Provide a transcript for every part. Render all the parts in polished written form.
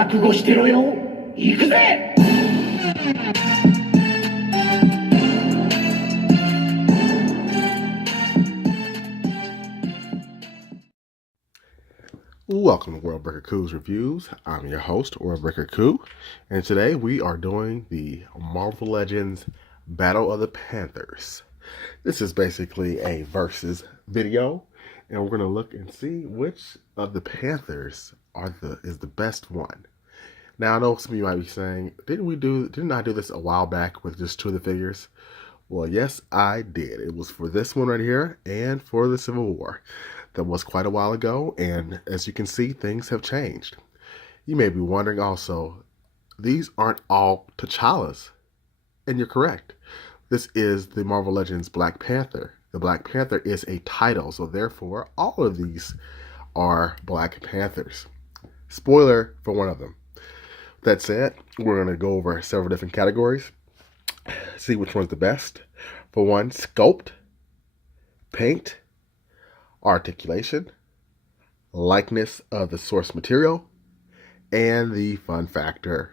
覚悟してろよ。行くぜ。Welcome to World Breaker Coo's Reviews. I'm your host, World Breaker Coo, and today we are doing the Marvel Legends Battle of the Panthers. This is basically a versus video, and we're going to look and see which of the Panthers is the best one. Now, I know some of you might be saying, didn't I do this a while back with just two of the figures? Well, yes, I did. It was for this one right here and for the Civil War. That was quite a while ago, and as you can see, things have changed. You may be wondering also, these aren't all T'Challa's, and you're correct. This is the Marvel Legends Black Panther. The Black Panther is a title, so therefore, all of these are Black Panthers. Spoiler for one of them. That said, we're going to go over several different categories, see which one's the best. For one, sculpt, paint, articulation, likeness of the source material, and the fun factor.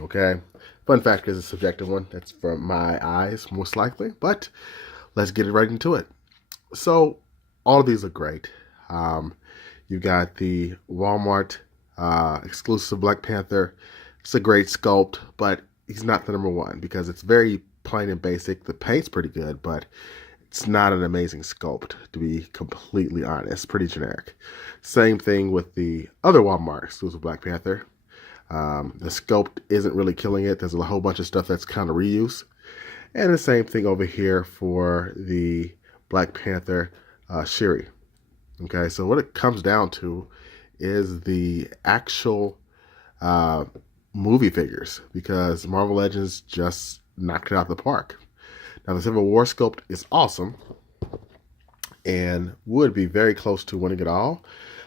Okay, fun factor is a subjective one. That's from my eyes, most likely, but let's get right into it. So, all of these look great. You got the Walmart exclusive Black Panther. It's a great sculpt, but he's not the number one because it's very plain and basic. The paint's pretty good, but it's not an amazing sculpt, to be completely honest. Pretty generic. Same thing with the other Walmart exclusive Black Panther. The sculpt isn't really killing it. There's a whole bunch of stuff that's kind of reuse. And the same thing over here for the Black Panther Shuri. Okay, so what it comes down to is the actual movie figures, because Marvel Legends just knocked it out of the park. Now, the Civil War sculpt is awesome and would be very close to winning it all.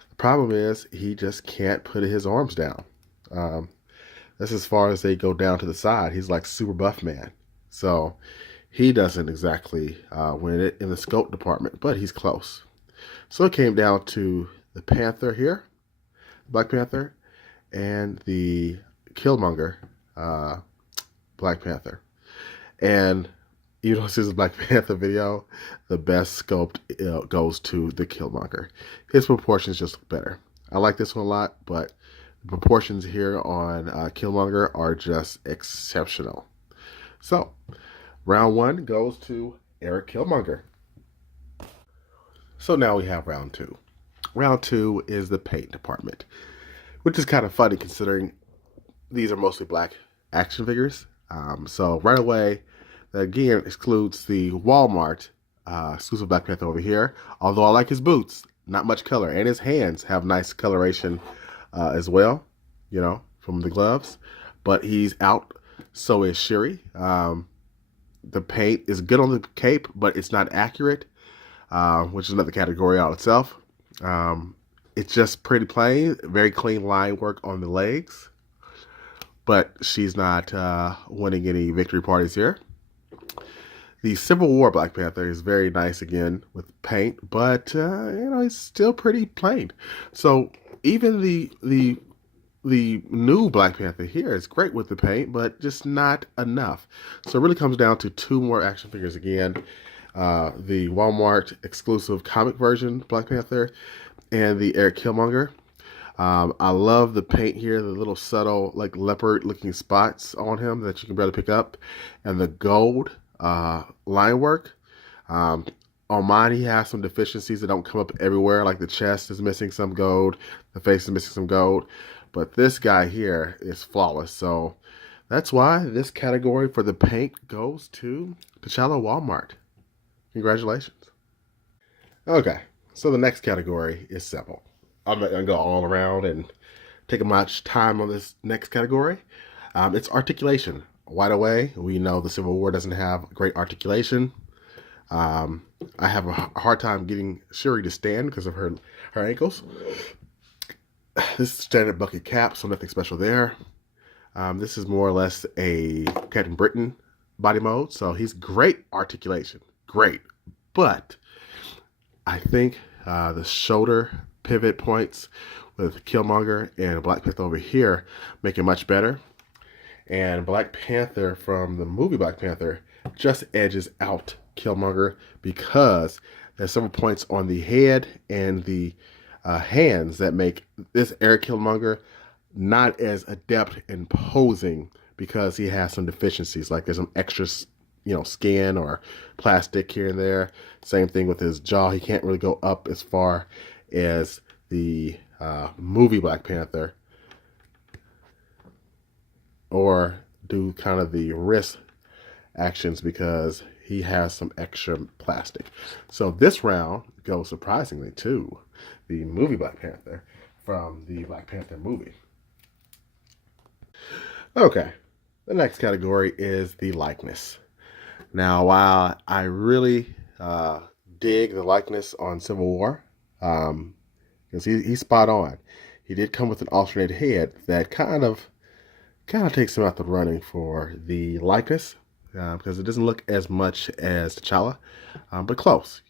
The problem is he just can't put his arms down. That's as far as they go down to the side. He's like super buff man. So he doesn't exactly win it in the sculpt department, but he's close. So it came down to the Panther here, Black Panther, and the Killmonger Black Panther. And even though this is a Black Panther video, the best sculpt goes to the Killmonger. His proportions just look better. I like this one a lot, but the proportions here on Killmonger are just exceptional. So, round one goes to Eric Killmonger. So now we have round two. Round two is the paint department, which is kind of funny considering these are mostly black action figures. So right away, again, excludes the Walmart exclusive Black Panther over here. Although I like his boots, not much color. And his hands have nice coloration as well, you know, from the gloves. But he's out, so is Shuri. The paint is good on the cape, but it's not accurate, which is another category all itself. It's just pretty plain, very clean line work on the legs. But she's not winning any victory parties here. The Civil War Black Panther is very nice again with paint, but it's still pretty plain. So even the new Black Panther here is great with the paint, but just not enough. So it really comes down to two more action figures again. The Walmart exclusive comic version Black Panther and the Eric Killmonger. I love the paint here, the little subtle like leopard looking spots on him that you can barely pick up, and the gold line work. On mine, he has some deficiencies that don't come up everywhere, like the chest is missing some gold, the face is missing some gold, but this guy here is flawless. So that's why this category for the paint goes to T'Challa Walmart. Congratulations. Okay, so the next category is simple. I'm not going to go all around and take much time on this next category. It's articulation. Right away, we know the Civil War doesn't have great articulation. I have a hard time getting Shuri to stand because of her ankles. This is standard bucket cap, so nothing special there. This is more or less a Captain Britain body mode, so he's great articulation. Great. But I think the shoulder pivot points with Killmonger and Black Panther over here make it much better. And Black Panther from the movie Black Panther just edges out Killmonger because there's several points on the head and the hands that make this Eric Killmonger not as adept in posing because he has some deficiencies. Like there's some extra, skin or plastic here and there. Same thing with his jaw. He can't really go up as far as the movie Black Panther or do kind of the wrist actions because he has some extra plastic. So this round goes surprisingly to the movie Black Panther from the Black Panther movie. Okay, the next category is the likeness. Now, while I really dig the likeness on Civil War, because he's spot on, he did come with an alternated head that kind of takes him out the running for the likeness because it doesn't look as much as T'Challa, but close,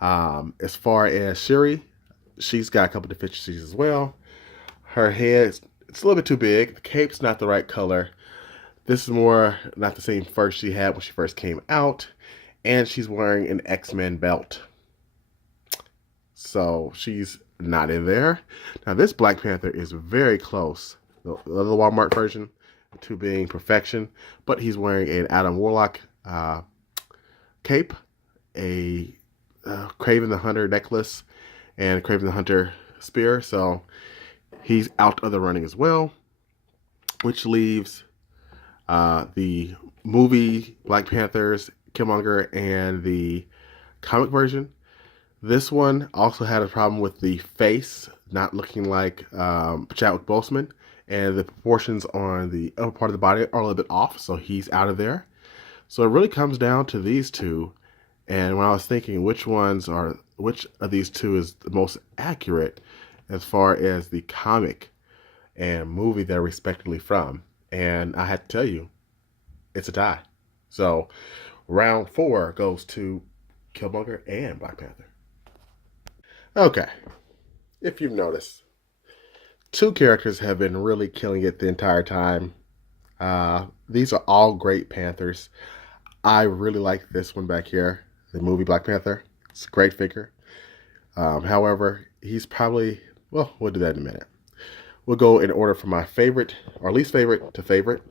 As far as Shuri, she's got a couple deficiencies as well. Her head, it's a little bit too big. The cape's not the right color. This is more not the same fur she had when she first came out. And she's wearing an X-Men belt. So she's not in there. Now this Black Panther is very close. The other Walmart version to being perfection. But he's wearing an Adam Warlock cape, a Kraven the Hunter necklace, and Kraven the Hunter spear. So he's out of the running as well, which leaves the movie Black Panthers, Killmonger, and the comic version. This one also had a problem with the face not looking like Chadwick Boseman, and the proportions on the upper part of the body are a little bit off, so he's out of there. So it really comes down to these two. And when I was thinking which of these two is the most accurate as far as the comic and movie they're respectively from, and I had to tell you, it's a tie. So round 4 goes to Killmonger and Black Panther. Okay, if you've noticed, 2 characters have been really killing it the entire time. These are all great Panthers. I really like this one back here, the movie Black Panther. It's a great figure. However, he's probably, well, we'll do that in a minute. We'll go in order from my favorite or least favorite to favorite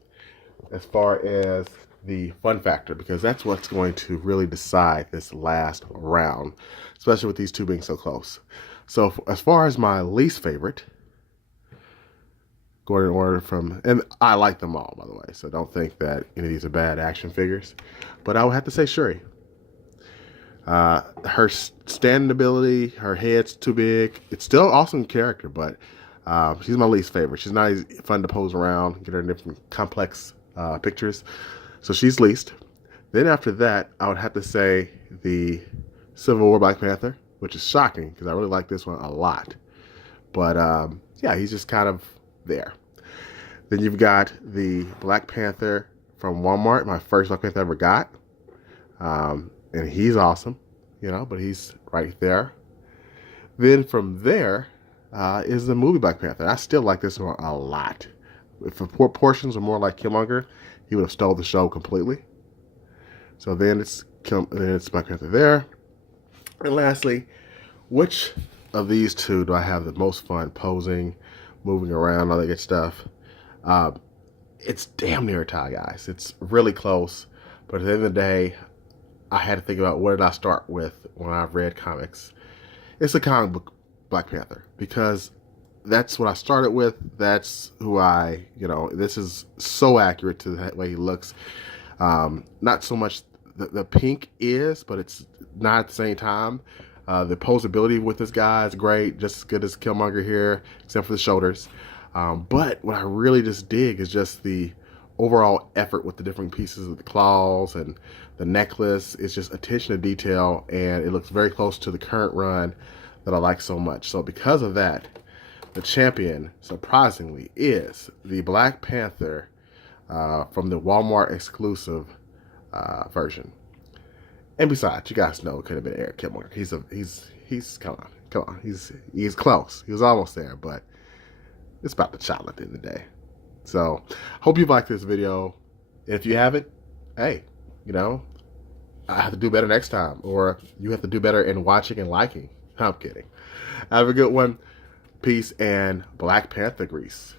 as far as the fun factor, because that's what's going to really decide this last round, especially with these two being so close. So as far as my least favorite, going in order from, and I like them all, by the way, so don't think that any of these are bad action figures, but I would have to say Shuri. Her standing ability, her head's too big. It's still an awesome character, but she's my least favorite. She's not as fun to pose around, get her in different complex pictures. So she's least. Then after that, I would have to say the Civil War Black Panther, which is shocking because I really like this one a lot. But yeah, he's just kind of there. Then you've got the Black Panther from Walmart, my first Black Panther I ever got. And he's awesome, but he's right there. Then from there is the movie Black Panther. I still like this one a lot. If the portions are more like Killmonger, he would have stole the show completely. So then it's Black Panther there. And lastly, which of these two do I have the most fun posing, moving around, all that good stuff? It's damn near a tie, guys. It's really close. But at the end of the day, I had to think about where did I start with when I read comics. It's the comic book Black Panther because that's what I started with. That's who this is so accurate to the way he looks. Not so much the pink is, but it's not at the same time. The posability with this guy is great, just as good as Killmonger here, except for the shoulders. But what I really just dig is just the overall effort with the different pieces of the claws and the necklace. It's just attention to detail, and it looks very close to the current run that I like so much. So because of that, the champion, surprisingly, is the Black Panther from the Walmart exclusive version. And besides, you guys know it could have been Eric Killmonger. He's come Come on, he's close. He was almost there, but it's about the child at the end of the day. So, hope you liked this video. If you haven't, hey, you know, I have to do better next time, or you have to do better in watching and liking. I'm kidding. Have a good one. Peace and Black Panther grease.